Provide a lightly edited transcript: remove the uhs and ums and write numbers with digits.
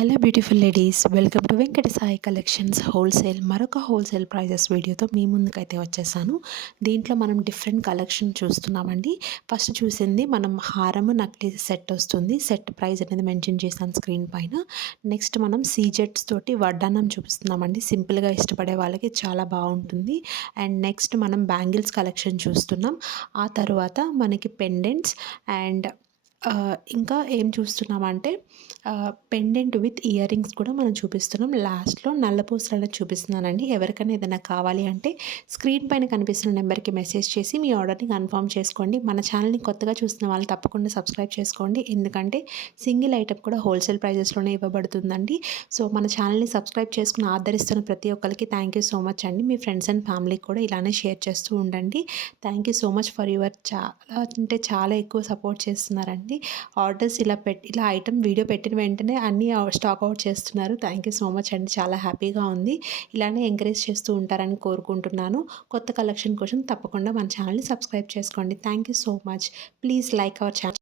Hello beautiful ladies, welcome to Venkata Sai collections wholesale. మరొక wholesale prices వీడియోతో మీ ముందుకైతే వచ్చేసాను. దీంట్లో మనం డిఫరెంట్ కలెక్షన్ చూస్తున్నామండి. ఫస్ట్ చూసింది మనం హారము నక్లీస్ సెట్ వస్తుంది. సెట్ ప్రైస్ అనేది మెన్షన్ చేశాను స్క్రీన్ పైన. నెక్స్ట్ మనం సీజెట్స్ తోటి వడ్డానం చూపిస్తున్నామండి. సింపుల్గా ఇష్టపడే వాళ్ళకి చాలా బాగుంటుంది. అండ్ నెక్స్ట్ మనం బ్యాంగిల్స్ కలెక్షన్ చూస్తున్నాం. ఆ తర్వాత మనకి పెండెంట్స్ అండ్ ఇంకా ఏం చూస్తున్నామంటే పెండెంట్ విత్ ఇయర్ రింగ్స్ కూడా మనం చూపిస్తున్నాం. లాస్ట్లో నల్ల పూసలు అనేది చూపిస్తున్నానండి. ఎవరికైనా ఏదైనా కావాలి అంటే స్క్రీన్ పైన కనిపిస్తున్న నెంబర్కి మెసేజ్ చేసి మీ ఆర్డర్ని కన్ఫర్మ్ చేసుకోండి. మన ఛానల్ని కొత్తగా చూస్తున్న వాళ్ళు తప్పకుండా సబ్స్క్రైబ్ చేసుకోండి. ఎందుకంటే సింగిల్ ఐటమ్ కూడా హోల్సేల్ ప్రైజెస్లోనే ఇవ్వబడుతుందండి. సో మన ఛానల్ని సబ్స్క్రైబ్ చేసుకుని ఆదరిస్తున్న ప్రతి ఒక్కరికి థ్యాంక్ యూ సో మచ్ అండి. మీ ఫ్రెండ్స్ అండ్ ఫ్యామిలీకి కూడా ఇలానే షేర్ చేస్తూ ఉండండి. Thank you so much for your చాలా ఎక్కువ సపోర్ట్ చేస్తున్నారండి. ఆర్డర్స్ ఇలా ఐటమ్ వీడియో పెట్టిన వెంటనే అన్నీ స్టాక్ అవుట్ చేస్తున్నారు. థ్యాంక్ యూ సో మచ్ అండి. చాలా హ్యాపీగా ఉంది. ఇలానే ఎంకరేజ్ చేస్తూ ఉంటారని కోరుకుంటున్నాను. కొత్త కలెక్షన్ కోసం తప్పకుండా మన ఛానల్ని సబ్స్క్రైబ్ చేసుకోండి. Thank you so much. Please like our channel.